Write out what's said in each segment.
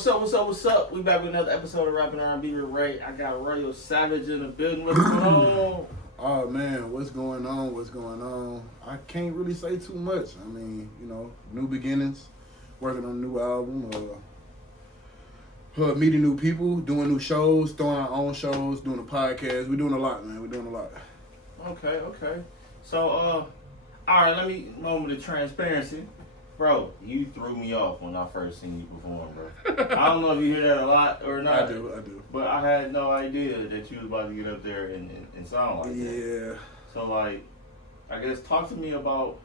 what's up, what's up, what's up? We back with another episode of Rapping RnB with Ray. I got Royal Savage in the building. What's going on? Oh man, what's going on? What's going on? I can't really say too much. I mean, you know, new beginnings, working on a new album, meeting new people, doing new shows, throwing our own shows, doing a podcast. We're doing a lot, man. We're doing a lot. Okay. So, all right, let me moment of transparency. Bro, you threw me off when I first seen you perform, bro. I don't know if you hear that a lot or not. I do. But I had no idea that you was about to get up there and sound like that. Yeah. So, like, I guess talk to me about,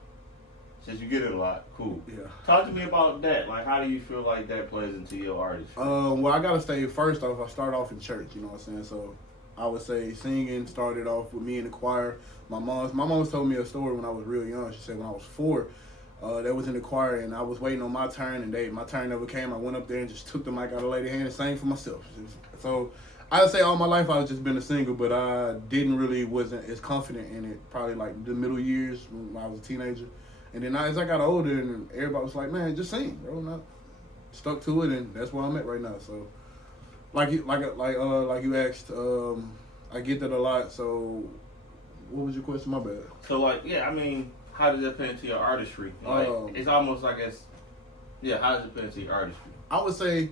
since you get it a lot, cool. Yeah. Talk to me about that. Like, how do you feel like that plays into your artistry? Well, I gotta say, first off, I started off in church, you know what I'm saying? So, I would say singing started off with me in the choir. My mom told me a story when I was real young. She said when I was 4, that was in the choir, and I was waiting on my turn, and my turn never came. I went up there and just took the mic out of the lady's hand and sang for myself. So I would say all my life I've just been a singer, but I wasn't as confident in it probably like the middle years when I was a teenager. And then as I got older, and everybody was like, man, just sing, bro. And I stuck to it, and that's where I'm at right now. So like you asked, I get that a lot. So what was your question? My bad. So, like, yeah, I mean, how does that play into your artistry? Like, it's almost like how does it play into your artistry? I would say,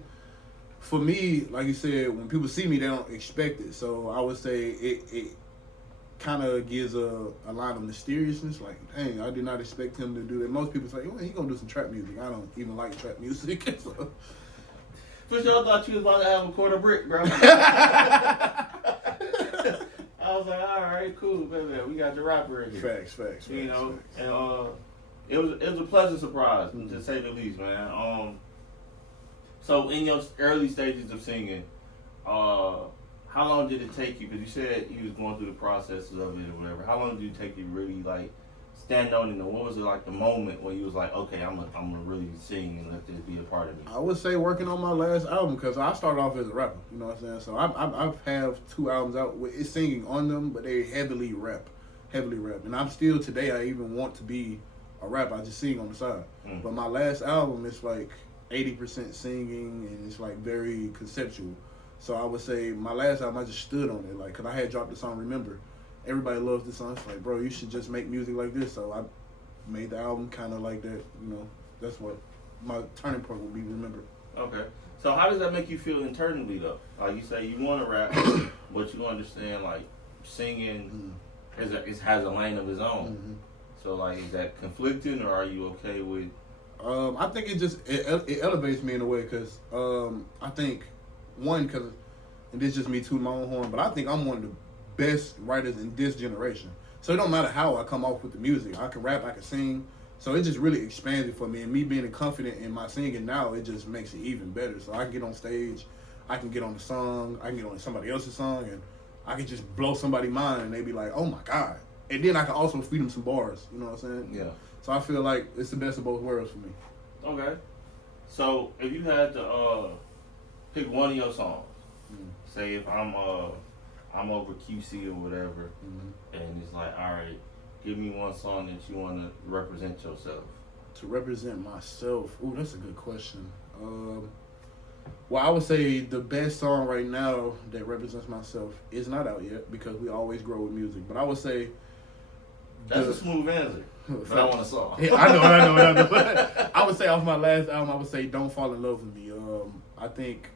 for me, like you said, when people see me, they don't expect it. So I would say it kind of gives a line of mysteriousness. Like, dang, I did not expect him to do that. Most people say, well, he gonna do some trap music. I don't even like trap music. So. For sure, I thought you was about to have a quarter brick, bro. I was like, all right, cool, baby. We got the rapper in here. Facts. You know, and it was a pleasant surprise, to say the least, man. So in your early stages of singing, how long did it take you? Because you said you was going through the processes of it or whatever. How long did it take you to really like stand on it? And what was it like the moment when you was like, okay, I'm gonna really sing and let this be a part of me? I would say working on my last album, because I started off as a rapper. You know what I'm saying? So I've have 2 albums out with singing on them, but they heavily rap. And I'm still today. I even want to be a rapper. I just sing on the side. But my last album is like 80% singing, and it's like very conceptual. So I would say my last album, I just stood on it, like, cause I had dropped the song "Remember." Everybody loves this song. It's like, bro, you should just make music like this. So I made the album kind of like that. You know, that's what my turning point will be. Remember. Okay. So how does that make you feel internally, though? Like you say, you want to rap, but you understand like singing has a lane of its own. Mm-hmm. So like, is that conflicting, or are you okay with? I think it elevates me in a way, because I think because and this is just me tooting my own horn, but I think I'm one of the best writers in this generation. So it don't matter how I come off with the music. I can rap, I can sing. So it just really expands it for me. And me being confident in my singing now, it just makes it even better. So I can get on stage, I can get on the song, I can get on somebody else's song, and I can just blow somebody's mind, and they be like, oh my God. And then I can also feed them some bars. You know what I'm saying? Yeah. So I feel like it's the best of both worlds for me. Okay. So if you had to pick one of your songs, say if I'm over QC or whatever, and it's like, all right, give me one song that you want to represent yourself. To represent myself? Ooh, that's a good question. Well, I would say the best song right now that represents myself is not out yet, because we always grow with music. But I would say... That's a smooth answer. But I want a song. Yeah, I know. I would say off my last album, I would say Don't Fall in Love with Me. I think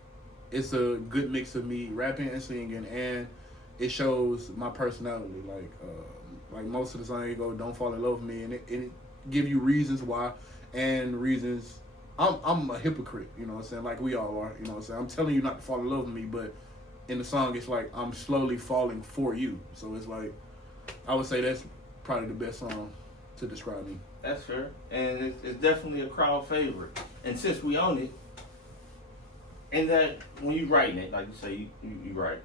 it's a good mix of me rapping and singing, and it shows my personality. Like most of the songs, you go, Don't Fall in Love with Me, and it give you reasons why, and reasons. I'm a hypocrite, you know what I'm saying? Like we all are, you know what I'm saying? I'm telling you not to fall in love with me, but in the song, it's like I'm slowly falling for you. So it's like, I would say that's probably the best song to describe me. That's fair. And it's definitely a crowd favorite. And since we own it, and that when you writing it, like you say, you write,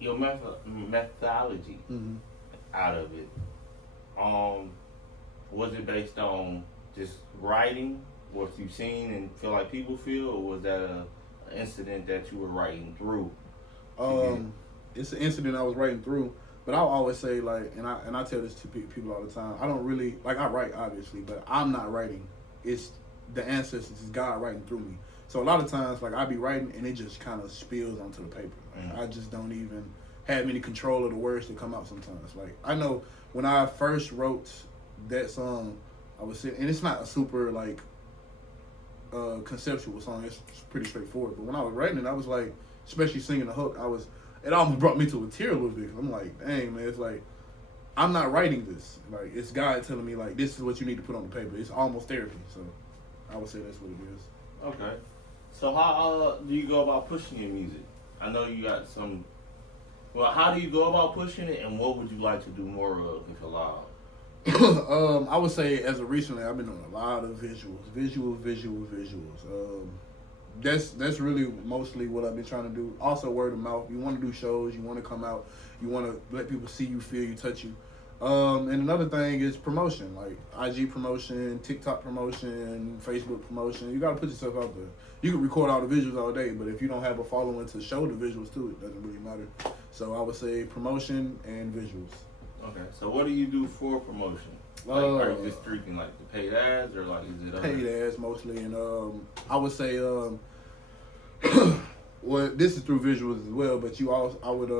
your methodology out of it, was it based on just writing, what you've seen and feel like people feel, or was that an incident that you were writing through? It's an incident I was writing through. But I'll always say, like, and I tell this to people all the time, I don't really, like, I write, obviously, but I'm not writing. It's the ancestors, it's God writing through me. So a lot of times, like, I be writing and it just kind of spills onto the paper. Like, I just don't even have any control of the words that come out sometimes. Like, I know when I first wrote that song, I was sitting, and it's not a super, like, conceptual song. It's pretty straightforward. But when I was writing it, I was like, especially singing the hook, it almost brought me to a tear a little bit. I'm like, dang, man, it's like, I'm not writing this. Like, it's God telling me, like, this is what you need to put on the paper. It's almost therapy. So I would say that's what it is. Okay. So how do you go about pushing your music? I know you got some. Well, how do you go about pushing it, and what would you like to do more of if allowed? I would say as of recently, I've been doing a lot of visuals. That's really mostly what I've been trying to do. Also, word of mouth. You want to do shows. You want to come out. You want to let people see you, feel you, touch you. And another thing is promotion, like IG promotion, TikTok promotion, Facebook promotion. You got to put yourself out there. You can record all the visuals all day, but if you don't have a following to show the visuals to it, doesn't really matter. So I would say promotion and visuals. Okay. So what do you do for promotion? Like, are you just streaking like the paid ads, or like is it paid ads mostly? And I would say well, this is through visuals as well, but I would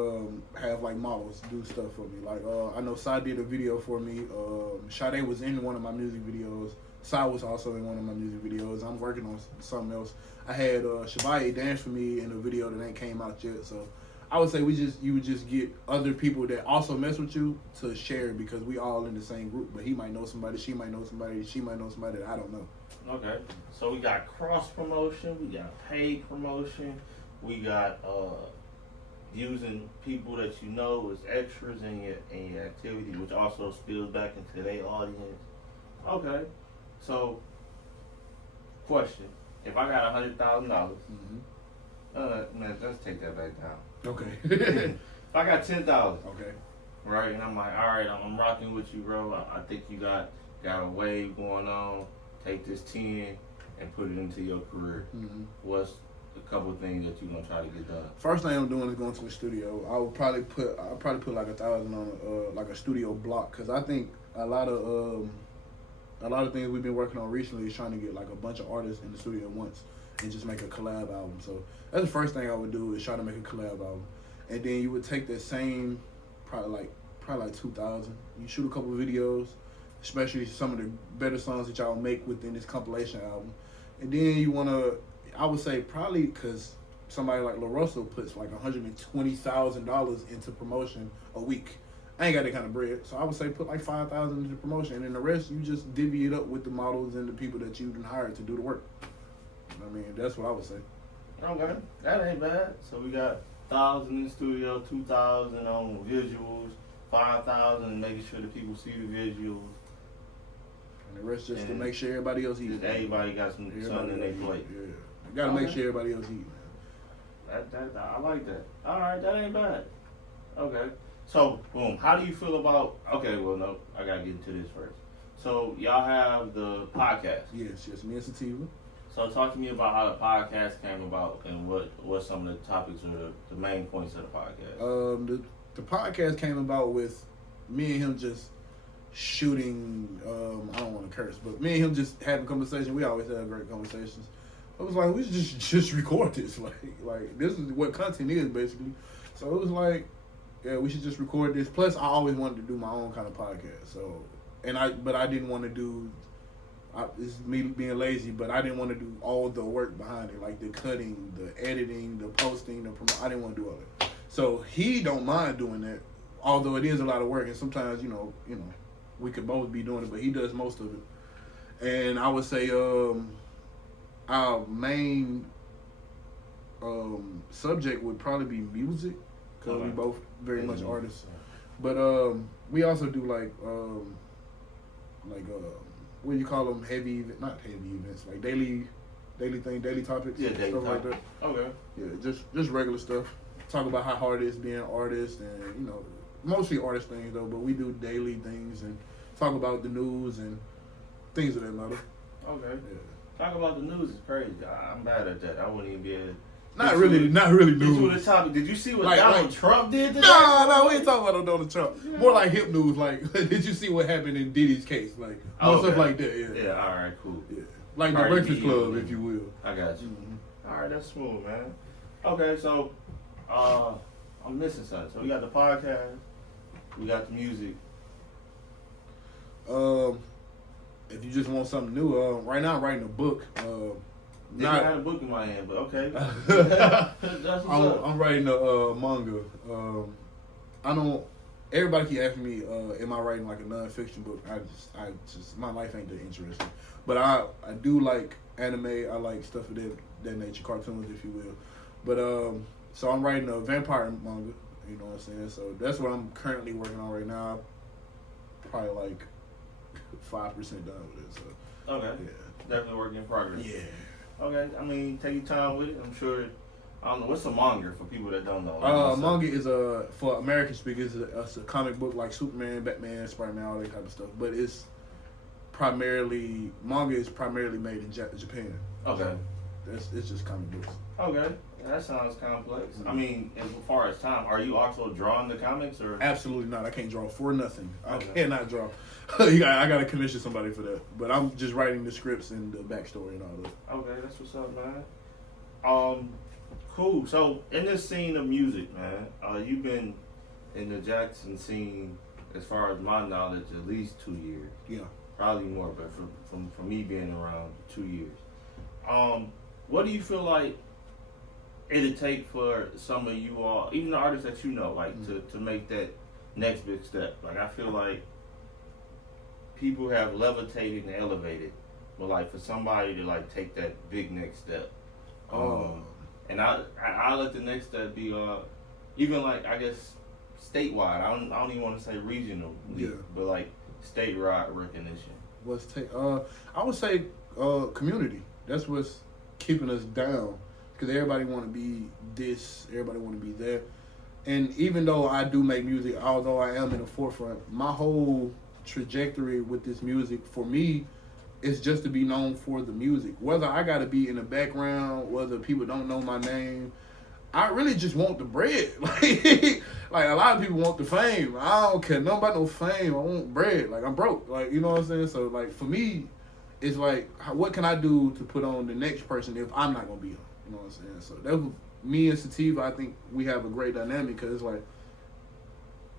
have like models do stuff for me. Like I know Sai did a video for me. Sade was in one of my music videos. Sai was also in one of my music videos. I'm working on something else. I had Shavaye dance for me in a video that ain't came out yet. So I would say you would just get other people that also mess with you to share, because we all in the same group. But he might know somebody, she might know somebody, she might know somebody that I don't know. Okay. So we got cross promotion, we got paid promotion. We got using people that you know as extras in your activity, which also spills back into their audience. Okay, so question: if I got $100,000, man, let's take that back down. Okay. If I got 10,000, okay, right, and I'm like, all right, I'm rocking with you, bro. I think you got a wave going on. Take this 10 and put it into your career. What's a couple of things that you're gonna try to get done? First thing I'm doing is going to a studio. I'll probably put like 1,000 on like a studio block, because I think a lot of things we've been working on recently is trying to get like a bunch of artists in the studio at once and just make a collab album. So that's the first thing I would do, is try to make a collab album, and then you would take that same probably like 2,000. You shoot a couple of videos, especially some of the better songs that y'all make within this compilation album, and then you want to. I would say probably, because somebody like LaRussell puts like $120,000 into promotion a week. I ain't got that kind of bread, so I would say put like 5,000 into promotion, and then the rest you just divvy it up with the models and the people that you've been hired to do the work. I mean, that's what I would say. Okay, that ain't bad. So we got 1,000 in the studio, 2,000 on visuals, 5,000 making sure that people see the visuals. And the rest just to make sure everybody else eats. Everybody got something in their plate. Yeah. You gotta make sure everybody else eat, man. I like that. All right, that ain't bad. Okay. So, boom. How do you feel about? Okay, well, no, I gotta get into this first. So, y'all have the podcast. Yes, me and Sativa. So, talk to me about how the podcast came about and what some of the topics or the main points of the podcast. The podcast came about with me and him just shooting. I don't want to curse, but me and him just having conversation. We always have great conversations. I was like, we should just record this. Like this is what content is basically. So it was like, yeah, we should just record this. Plus, I always wanted to do my own kind of podcast. So, but I didn't want to do. It's me being lazy, but I didn't want to do all the work behind it, like the cutting, the editing, the posting, I didn't want to do all that. So he don't mind doing that, although it is a lot of work, and sometimes you know, we could both be doing it, but he does most of it. And I would say our main subject would probably be music, because we both very much artists. But we also do like what do you call them? Not heavy events, like daily topics. Yeah, daily stuff topic. like that. Okay. Yeah, just regular stuff. Talk about how hard it is being an artist, and mostly artist things though. But we do daily things and talk about the news and things of that matter. Okay. Yeah. Talk about the news is crazy. I'm bad at that. I wouldn't even be able to. Not really news. The topic. Did you see what Donald Trump did today? No, we ain't talking about Donald Trump. Yeah. More like hip news. Like, did you see what happened in Diddy's case? Like, stuff like that. Yeah. Yeah. All right. Cool. Yeah. Like the Breakfast Club, if you will. I got you. Mm-hmm. All right, that's smooth, man. Okay, so I'm missing something. So we got the podcast, we got the music. If you just want something new, right now I'm writing a book. Didn't have a book in my hand, but okay. That's what's up. I'm writing a manga. I don't. Everybody keep asking me, am I writing like a non-fiction book? I just, my life ain't that interesting. But I do like anime. I like stuff of that nature, cartoons, if you will. But so I'm writing a vampire manga. You know what I'm saying? So that's what I'm currently working on right now. Probably like 5% done with it. So Okay. yeah, Definitely work in progress. yeah. Okay, I mean, take your time with it. I'm sure. I don't know what's a manga for people that don't know. Manga is for American speakers. It's a comic book like Superman, Batman, Spider-Man, all that type of stuff. But it's manga is primarily made in Japan. Okay. So it's just comic books. Okay, that sounds complex. I mean, as far as time, are you also drawing the comics or? Absolutely not. I can't draw for nothing. Okay. I cannot draw. I got to commission somebody for that. But I'm just writing the scripts and the backstory and all that. Okay, that's what's up, man. Cool. So in this scene of music, man, you've been in the Jackson scene, as far as my knowledge, at least 2 years. Yeah. Probably more, but from me being around 2 years. What do you feel like it'd take for some of you all, even the artists that you know, like to make that next big step? Like I feel like people have levitated and elevated, but like for somebody to like take that big next step. And I let the next step be even like I guess statewide. I don't even want to say regional, but like statewide recognition. I would say community. That's what's keeping us down, because everybody want to be this, everybody want to be that. And even though I do make music, although I am in the forefront, my whole trajectory with this music for me is just to be known for the music. Whether I got to be in the background, whether people don't know my name, I really just want the bread. Like a lot of people want the fame. I don't care nothing about no fame. I want bread. Like I'm broke. Like, you know what I'm saying? So like for me, it's like, what can I do to put on the next person if I'm not gonna be on? You know what I'm saying? So that was me and Sativa. I think we have a great dynamic, because it's like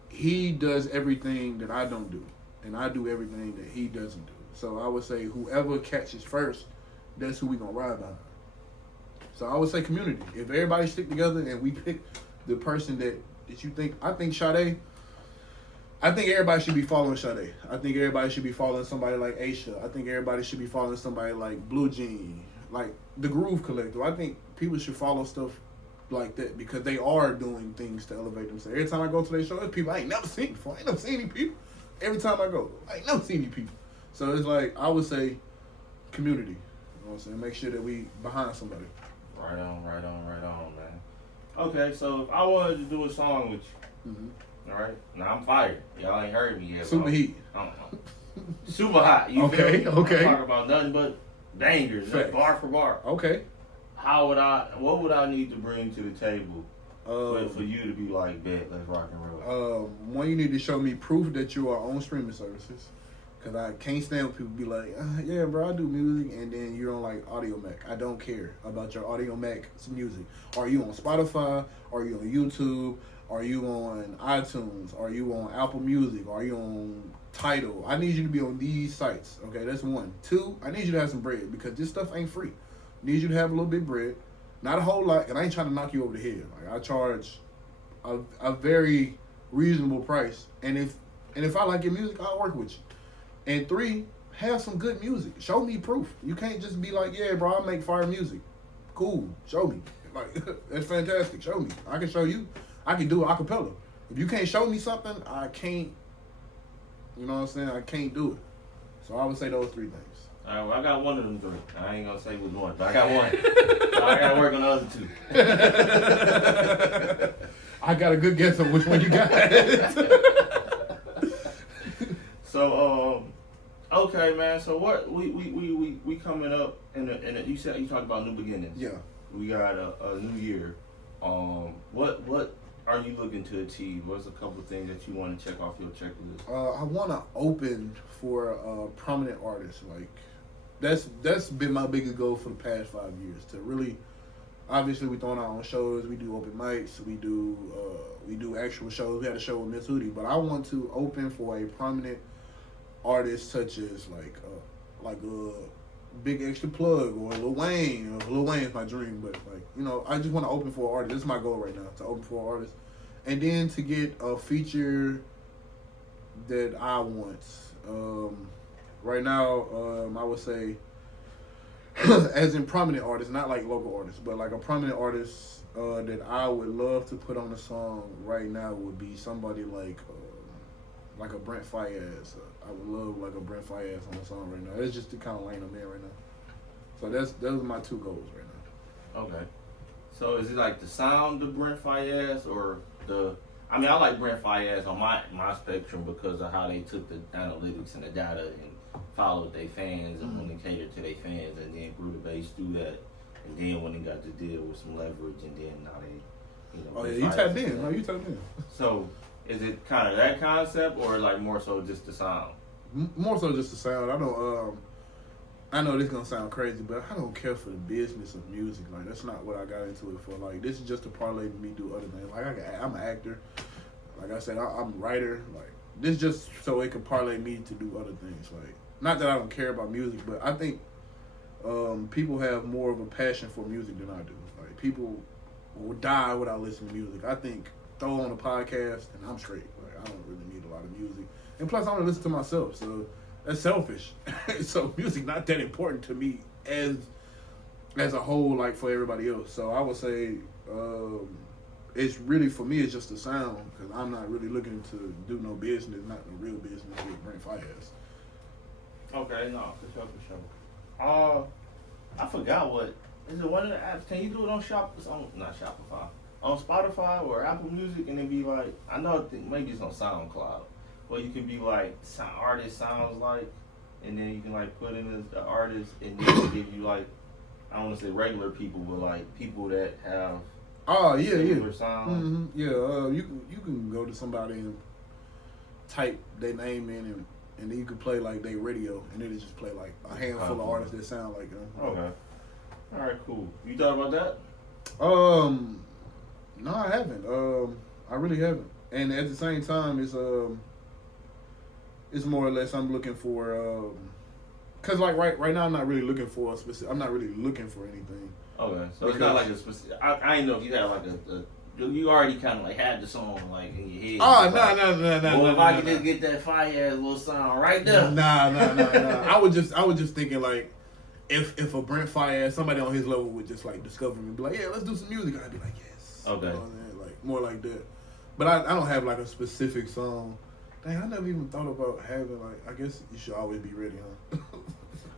he does everything that I don't do, and I do everything that he doesn't do. So I would say whoever catches first, that's who we gonna ride behind. So I would say community. If everybody stick together and we pick the person that you think, I think Sade. I think everybody should be following Sade. I think everybody should be following somebody like Aisha. I think everybody should be following somebody like Blue Jean, like the Groove Collective. I think people should follow stuff like that, because they are doing things to elevate themselves. Every time I go to their show, there's people I ain't never seen before. I ain't never seen any people. Every time I go, I ain't never seen any people. So it's like, I would say community. You know what I'm saying? Make sure that we behind somebody. Right on, man. Okay, so if I wanted to do a song with you, all right? Now I'm fired. Y'all ain't heard me yet. Super heat. Super hot. You feel me? Okay. I'm talking about nothing but bangers, like bar for bar. Okay. What would I need to bring to the table for you to be like, bet, let's rock and roll? One, you need to show me proof that you are on streaming services. Because I can't stand when people be like, yeah, bro, I do music, and then you don't like Audio Mac. I don't care about your Audio Mac's music. Are you on Spotify? Are you on YouTube? Are you on iTunes? Are you on Apple Music? Are you on Tidal? I need you to be on these sites. Okay, that's one. Two, I need you to have some bread, because this stuff ain't free. I need you to have a little bit of bread. Not a whole lot, and I ain't trying to knock you over the head. Like, I charge a very reasonable price. And if I like your music, I'll work with you. And three, have some good music. Show me proof. You can't just be like, yeah, bro, I make fire music. Cool. Show me. Like, that's fantastic. Show me. I can show you. I can do a cappella. If you can't show me something, I can't, you know what I'm saying? I can't do it. So I would say those three things. All right, well, I got one of them three. I ain't going to say which one, but I got one. So I got to work on the other two. I got a good guess on which one you got. So, okay, man. So what we coming up in you said you talked about new beginnings. Yeah. We got a new year. What are you looking to achieve? What's a couple of things that you want to check off your checklist? I want to open for prominent artists. Like that's been my biggest goal for the past 5 years, to really obviously we throwing our own shows. We do open mics. We do actual shows. We had a show with Miss Hootie, but I want to open for a prominent artist such as like a Big Extra Plug or Lil Wayne. Lil Wayne is my dream, but I just want to open for an artist. This is my goal right now, to open for an artist, and then to get a feature that I want. Right now, I would say, as in prominent artists, not like local artists, but like a prominent artist that I would love to put on a song right now would be somebody like a Brent Fayez. I would love like a Brent Fayez on a song right now. It's just the kind of lane I'm in right now. So those are my two goals right now. Okay. So is it like the sound of Brent Fayez or the? I mean, I like Brent Fayez on my spectrum because of how they took the analytics and the data and followed their fans and when they catered to their fans and then grew the base through that. And then when they got to deal with some leverage and then now they, Oh yeah, you tapped in. No, you tapped in. So is it kind of that concept or like more so just the sound? More so just the sound. I don't. I know this gonna sound crazy, but I don't care for the business of music. Like that's not what I got into it for. Like this is just to parlay me do other things. Like I'm an actor. Like I said, I'm a writer. Like this just so it can parlay me to do other things. Like not that I don't care about music, but I think people have more of a passion for music than I do. Like people will die without listening to music. I think throw on a podcast and I'm straight. Like I don't really need a lot of music. And plus I want to listen to myself, so that's selfish. So music not that important to me as a whole, like for everybody else. So I would say it's really for me. It's just the sound because I'm not really looking to do no business, not no real business with Brent Fayez. Okay, no, for sure. I forgot what is it. One of the apps? Can you do it on not Shopify, on Spotify or Apple Music, and then be like, I know, maybe it's on SoundCloud. Well, you can be like, artist sounds like, and then you can like put in the artist, and then it'll give you like, I don't want to say regular people, but like people that have similar sounds. Mm-hmm. Yeah, you can go to somebody and type their name in, and then you can play like their radio, and then it just play like a handful of artists that sound like them. Okay. All right, cool. You thought about that? No, I haven't. I really haven't. And at the same time, it's more or less I'm looking for, cause like right now I'm not really looking for a specific. I'm not really looking for anything. Okay, so it's not like a specific. I didn't know if you had like a you already kind of like had the song like in your head. Oh no. Well, if I could just get that fire ass little sound right there. Nah. I was just thinking like, if a Brent Fayez, somebody on his level would just like discover me and be like, yeah, let's do some music. I'd be like, yes. Okay. You know what I'm saying? Like more like that. But I don't have like a specific song. Dang, I never even thought about having like. I guess you should always be ready, huh?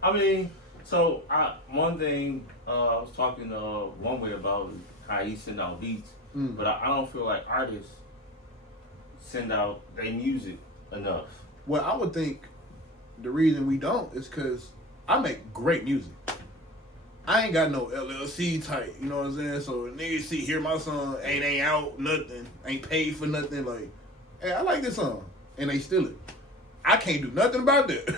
I mean, so one thing I was talking one way about how he send out beats, but I don't feel like artists send out their music enough. Well, I would think the reason we don't is because I make great music. I ain't got no LLC type, you know what I'm saying? So niggas hear my song, ain't out, nothing, ain't paid for nothing. Like, hey, I like this song, and they steal it. I can't do nothing about that.